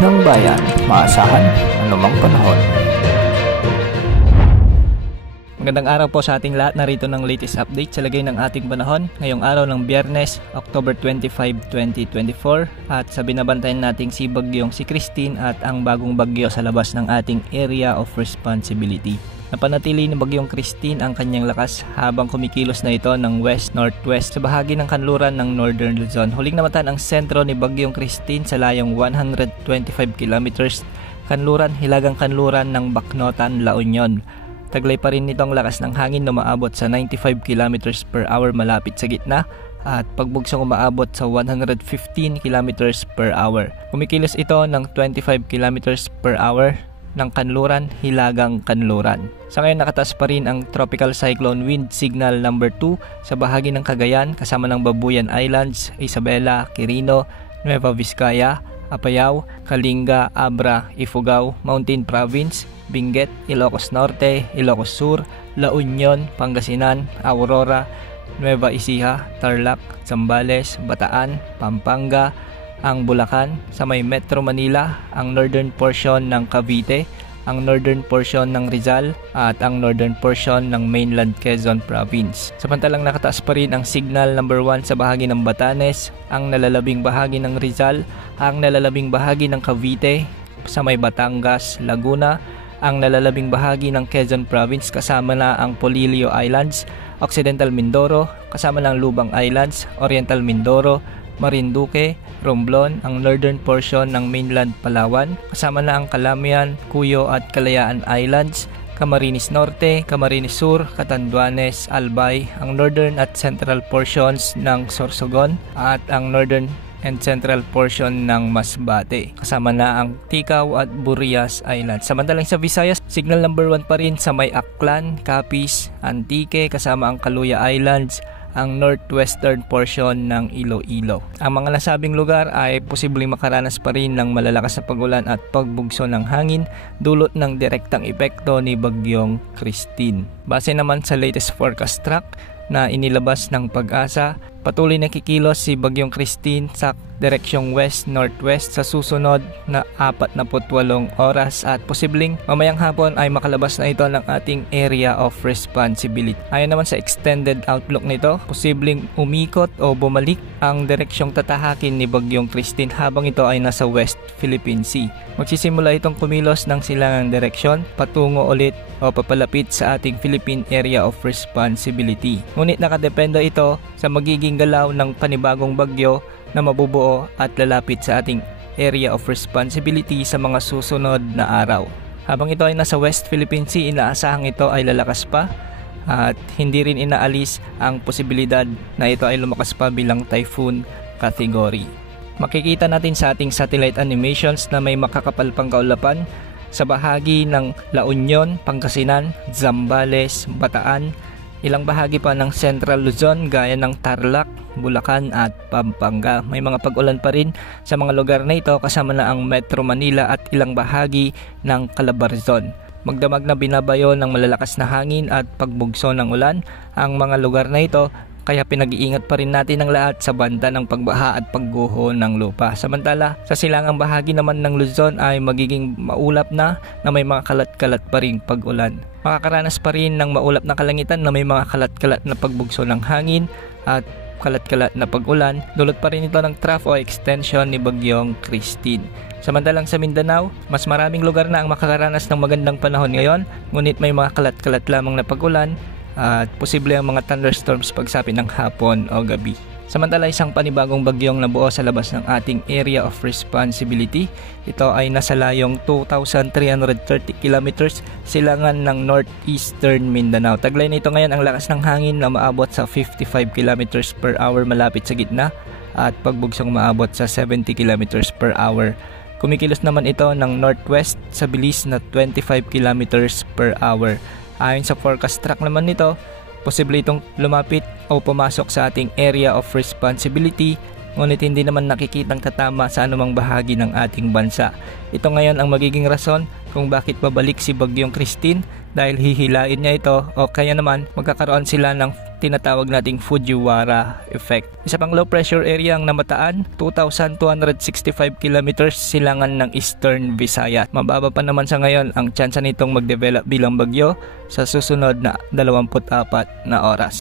ng bayan, maasahan anumang panahon. Magandang araw po sa ating lahat. Narito ng latest update sa lagay ng ating panahon ngayong araw ng Biyernes, October 25, 2024 at sa binabantayan nating si bagyong si Christine at ang bagong bagyo sa labas ng ating area of responsibility. Napanatili ni bagyong Christine ang kanyang lakas habang kumikilos na ito ng west-northwest sa bahagi ng kanluran ng Northern Luzon. Huling namatan ang sentro ni bagyong Christine sa layong 125 kilometers hilagang kanluran ng Bacnotan, La Union. Taglay pa rin nitong lakas ng hangin na umaabot sa 95 kilometers per hour malapit sa gitna at pagbugsong umaabot sa 115 kilometers per hour. Kumikilos ito ng 25 kilometers per hour ng kanluran hilagang kanluran. Sa ngayon nakataas pa rin ang tropical cyclone wind signal number 2 sa bahagi ng Cagayan kasama ng Babuyan Islands, Isabela, Quirino, Nueva Vizcaya, Apayao, Kalinga, Abra, Ifugao, Mountain Province, Benguet, Ilocos Norte, Ilocos Sur, La Union, Pangasinan, Aurora, Nueva Ecija, Tarlac, Zambales, Bataan, Pampanga, ang Bulacan, sa may Metro Manila, ang northern portion ng Cavite, ang northern portion ng Rizal at ang northern portion ng mainland Quezon Province. Samantalang nakataas pa rin ang signal number 1 sa bahagi ng Batanes, ang nalalabing bahagi ng Rizal, ang nalalabing bahagi ng Cavite, sa may Batangas, Laguna, ang nalalabing bahagi ng Quezon Province kasama na ang Polillo Islands, Occidental Mindoro, kasama ng Lubang Islands, Oriental Mindoro, Marinduque, Romblon, ang northern portion ng mainland Palawan, kasama na ang Calamian, Cuyo at Kalayaan Islands, Camarines Norte, Camarines Sur, Catanduanes, Albay, ang northern at central portions ng Sorsogon at ang northern and central portion ng Masbate, kasama na ang Ticao at Burias Islands. Samantalang sa Visayas, signal number 1 pa rin sa may Aklan, Capiz, Antique, kasama ang Caluya Islands, ang northwestern portion ng Iloilo. Ang mga nasabing lugar ay posibleng makaranas pa rin ng malalakas na pagulan at pagbugso ng hangin dulot ng direktang epekto ni bagyong Christine. Base naman sa latest forecast track na inilabas ng Pag-asa, patuloy na kikilos si bagyong Christine sa direksyong west-northwest sa susunod na 48 oras at posibleng mamayang hapon ay makalabas na ito ng ating area of responsibility. Ayon naman sa extended outlook nito, posibleng umikot o bumalik ang direksyong tatahakin ni bagyong Christine habang ito ay nasa West Philippine Sea. Magsisimula itong kumilos ng silangang direksyon patungo ulit o papalapit sa ating Philippine Area of Responsibility. Ngunit nakadepende ito sa magiging galaw ng panibagong bagyo na mabubuo at lalapit sa ating area of responsibility sa mga susunod na araw. Habang ito ay nasa West Philippine Sea, inaasahang ito ay lalakas pa at hindi rin inaalis ang posibilidad na ito ay lumakas pa bilang typhoon category. Makikita natin sa ating satellite animations na may makakapal pang kaulapan sa bahagi ng La Union, Pangasinan, Zambales, Bataan, ilang bahagi pa ng Central Luzon gaya ng Tarlac, Bulacan at Pampanga. May mga pag-ulan pa rin sa mga lugar na ito kasama na ang Metro Manila at ilang bahagi ng Calabarzon. Magdamag na binabayo ng malalakas na hangin at pagbugso ng ulan ang mga lugar na ito, kaya pinag-iingat pa rin natin ang lahat sa banda ng pagbaha at pagguho ng lupa. Samantala, sa silangang bahagi naman ng Luzon ay magiging maulap na may mga kalat-kalat pa rin pag-ulan. Makakaranas pa rin ng maulap na kalangitan na may mga kalat-kalat na pagbugso ng hangin at kalat-kalat na pag-ulan. Dulot pa rin ito ng trough o extension ni bagyong Christine. Samantalang sa Mindanao, mas maraming lugar na ang makakaranas ng magandang panahon ngayon, ngunit may mga kalat-kalat lamang na pag-ulan at posible ang mga thunderstorms pagsapit ng hapon o gabi. Samantala, isang panibagong bagyong nabuo sa labas ng ating area of responsibility. Ito ay nasa layong 2,330 kilometers silangan ng northeastern Mindanao. Taglay nito ngayon ang lakas ng hangin na maabot sa 55 kilometers per hour malapit sa gitna at pagbugsong maabot sa 70 kilometers per hour. Kumikilos naman ito ng northwest sa bilis na 25 kilometers per hour. Ayon sa forecast track naman nito, posible itong lumapit o pumasok sa ating area of responsibility, ngunit hindi naman nakikitang tatama sa anumang bahagi ng ating bansa. Ito ngayon ang magiging rason kung bakit babalik si bagyong Christine, dahil hihilain niya ito o kaya naman magkakaroon sila ng tinatawag nating Fujiwara effect. Isa pang low pressure area ang namataan, 2,265 kilometers silangan ng Eastern Visayas. Mababa pa naman sa ngayon ang tsansa nitong mag-develop bilang bagyo sa susunod na 24 na oras.